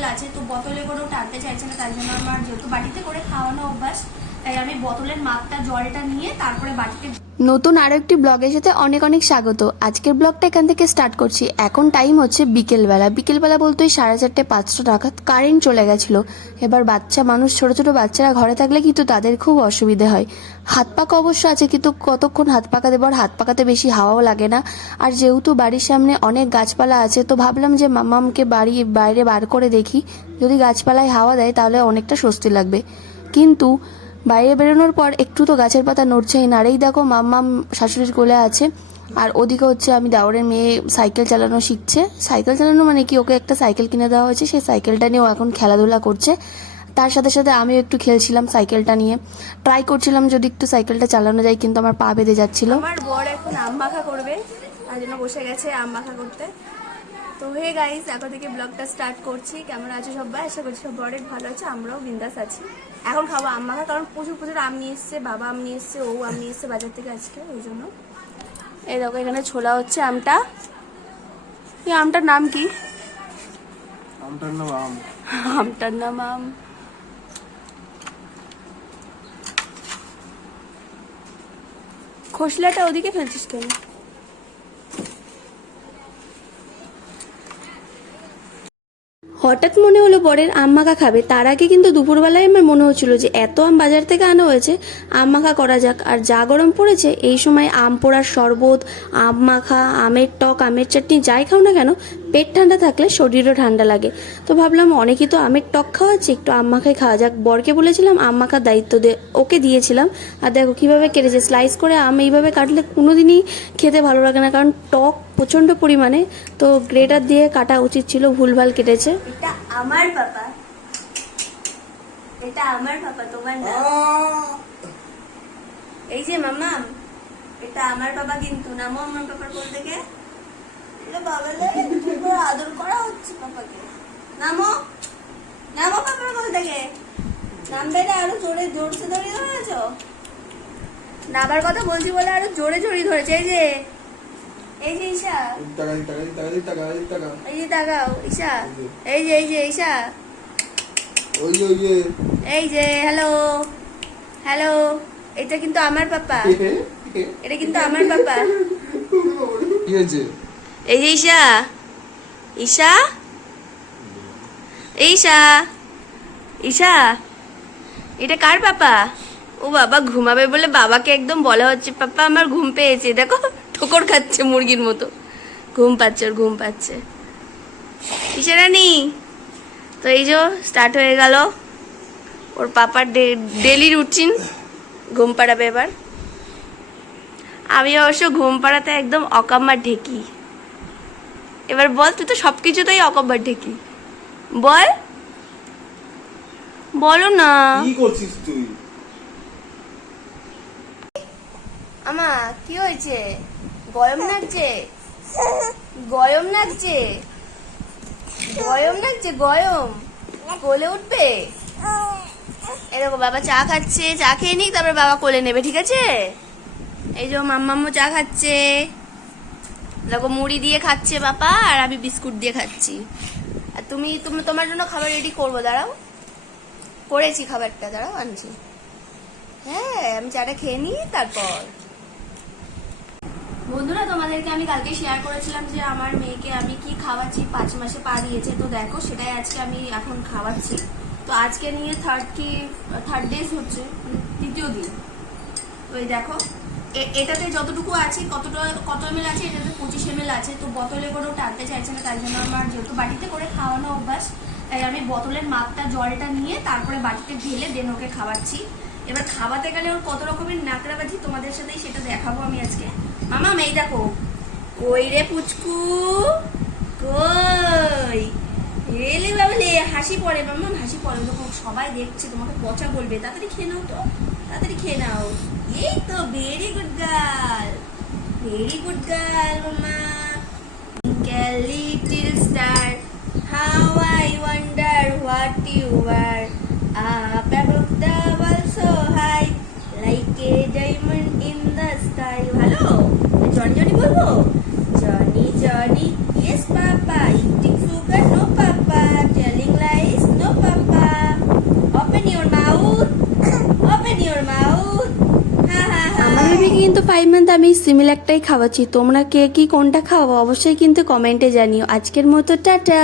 সেমেল আছে, তো বোতলে করেও টানতে চাইছে না তাই জন্য আমার যেহেতু বাটিতে করে খাওয়ানো অভ্যাস নতুন আরও একটি ব্লগের সাথে অনেক অনেক স্বাগত। আজকের ব্লগটা এখান থেকে স্টার্ট করছি। এখন টাইম হচ্ছে বিকেলবেলা। বিকেলবেলা বলতে ওই সাড়ে চারটে, পাঁচটা নাগাদ কারেন্ট চলে গেছিল। এবার বাচ্চা মানুষ, ছোট ছোট বাচ্চারা ঘরে থাকলে কিন্তু তাদের খুব অসুবিধে হয়। হাত পাকা অবশ্য আছে, কিন্তু কতক্ষণ হাত পাকা দেবো? আর হাত পাকাতে বেশি হাওয়াও লাগে না। আর যেহেতু বাড়ির সামনে অনেক গাছপালা আছে, তো ভাবলাম যে মামামকে বাড়ি, বাইরে বার করে দেখি। যদি গাছপালায় হাওয়া দেয় তাহলে অনেকটা স্বস্তি লাগবে। কিন্তু বাইরে বেরোনোর পর একটু তো গাছের পাতা নড়ছেই না। আর এই দেখো মাম্মাম শাশুড়ির কোলে আছে। আর ওদিকে হচ্ছে আমি দাওরের মেয়ে সাইকেল চালানো শিখছে। সাইকেল চালানো মানে কি? ওকে একটা সাইকেল কিনে দেওয়া হয়েছে। সেই সাইকেলটা নিয়ে ও এখন খেলাধুলা করছে। তার সাথে সাথে আমিও একটু খেলছিলাম সাইকেলটা নিয়ে। ট্রাই করছিলাম যদি একটু সাইকেলটা চালানো যায়, কিন্তু আমার পা বেঁধে যাচ্ছিল। আমার বর এখন আম মাখা করবে। তার জন্য বসে গেছে আম মাখা করতে। তো হে গাইস এখন থেকে ব্লগটা স্টার্ট করছি। কেমন আছো সবাই? আশা করছি সব বরের ভালো আছে আমরাও বিন্দাস আছি। এখন খাব আম মাখা কারণ প্রচুর প্রচুর আম নিয়ে এসছে বাবা আম নিয়ে এসছে ও আম নিয়ে এসছে বাজার থেকে আজকে ওই জন্য। এই দেখো এখানে ছোলা হচ্ছে আমটা। এই আমটার নাম কি? আমটার নাম আম। আমটার নাম আম। খসলাটা ওদিকে ফেলছিস কেন? হঠাৎ মনে হলো বরের মাখা খাবে। তার আগে কিন্তু দুপুরবেলায় আমার মনে হচ্ছিল যে এত আম বাজার থেকে আনা হয়েছে আম মাখা করা যাক। আর যা গরম পড়েছে, এই সময় আম পোড়ার শরবত, আম মাখা, আমের টক, আমের চাটনি যাই খাও না কেন পেট ঠান্ডা থাকলে শরীরও ঠান্ডা লাগে। তো ভাবলাম অনেকেই তো আমের টক খাওয়াচ্ছে, একটু আম মাখাই খাওয়া যাক। বরকে বলেছিলাম আম মাখার দায়িত্ব দে, ওকে দিয়েছিলাম। আর দেখো কীভাবে কেটেছে স্লাইস করে আম এইভাবে কাটলে কোনোদিনই খেতে ভালো লাগে না, কারণ টক প্রচণ্ড পরিমাণে। তো গ্রেটার দিয়ে কাটা উচিত ছিল, ভুলভাল কেটেছে। আমার পাপা। এটা আমার পাপা, তোমার না। এই যে মামা এটা আমার বাবা কিন্তু, নামো আমার পাপার কোল থেকে। এটা বাবালে আদর করা হচ্ছে পাপাকে। নামো নামো পাপার কোল থেকে। নামবে না আরও জোরে জোরসে ধরে ধরেছ? নাবার কথা বলছি বলে আরও জোরে জোরে ধরেছে এই যে। এই যে ঈশা। এই যে তাকাও ঈশা। এই যে। এই যে ঈশা। ওই যে ওই যে। এই যে হ্যালো। হ্যালো এটা কিন্তু আমার পাপা। এটা কিন্তু আমার পাপা। কি হয়েছে? এই যে ঈশা। ঈশা? ঈশা? ঈশা? এটা কার পাপা? ও বাবা, ঘুমাবে বলে বাবাকে একদম বলা হচ্ছে। পাপা, আমার ঘুম পেয়েছে। দেখো, ঠোকর খাচ্ছে মুরগির মতো। ঘুম পাচ্ছে, ওর ঘুম পাচ্ছে। ঈশা রানী, তো এই যে স্টার্ট হয়ে গেল। ওর পাপার ডেলি রুটিন ঘুম পাড়াবে এবার। আমি অবশ্য ঘুম পাড়াতে একদম অকাম্মা ঢেকি। এবার বল তুই তো সব কিছুতেই অকব্বার ঢেকি বল। বলো না। কি করছিস তুই? আমা কি হয়েছে? গরম লাগছে? গরম লাগছে? গরম লাগছে গরম। কোলে উঠবে? এরকম বাবা চা খাচ্ছে চা খেয়ে নিক তারপরে বাবা কোলে নেবে ঠিক আছে? এই যে মাম্মাম্মু চা খাচ্ছে। দেখো, মুড়ি দিয়ে খাচ্ছে বাপা, আর আমি বিস্কুট দিয়ে খাচ্ছি। আর তুমি তুমি তোমার জন্য খাবার রেডি করব, দাঁড়াও। করেছি খাবারটা, দাঁড়াও, আনছি। হ্যাঁ আমি চাটা খেয়ে নিই, তারপর। বন্ধুরা, তোমাদেরকে আমি কালকে শেয়ার করেছিলাম যে আমার মেয়েকে আমি কি খাওয়াচ্ছি, পাঁচ মাসে পা দিয়েছে, তো দেখো, সেটাই আজকে আমি এখন খাওয়াচ্ছি। তো আজকে নিয়ে থার্ড কি থার্ড ডেজ হচ্ছে মানে তৃতীয় দিন। এই দেখো এটাতে যতটুকু আছে, কতটা, কত এম আছে, এটাতে পঁচিশ এম আছে। তো বোতলে করেও টানতে চাইছে না তাই জন্য আমার যেহেতু বাটিতে করে খাওয়ানো অভ্যাস, তাই আমি বোতলের মাপটা, জলটা নিয়ে তারপরে বাটিতে ঢেলে দেন ওকে খাওয়াচ্ছি। এবার খাওয়াতে গেলে ওর কত রকমের নাকড়াবাজি তোমাদের সাথেই সেটা দেখাবো আমি আজকে। মামা মেয়ে দেখো। কই রে পুচকু? কই? বাবলে, হাসি পড়ে, মামা, হাসি পড়ে। দেখো সবাই দেখছে, তোমাকে পচা বলবে। তাড়াতাড়ি খেয়ে নাও তো, তাড়াতাড়ি খেয়ে নাও। এই তো Very good girl, Mama. A little star, how I wonder what you are. Up above the world so high, like a diamond in the sky. Hello, Johnny Johnny Bulbo. কিন্তু ফাইভ মান্থ আমি সিমিল একটাই খাওয়াচ্ছি। তোমরা কে কি কোনটা খাওয়াবো অবশ্যই কিন্তু কমেন্টে জানিও। আজকের মতো, টাটা!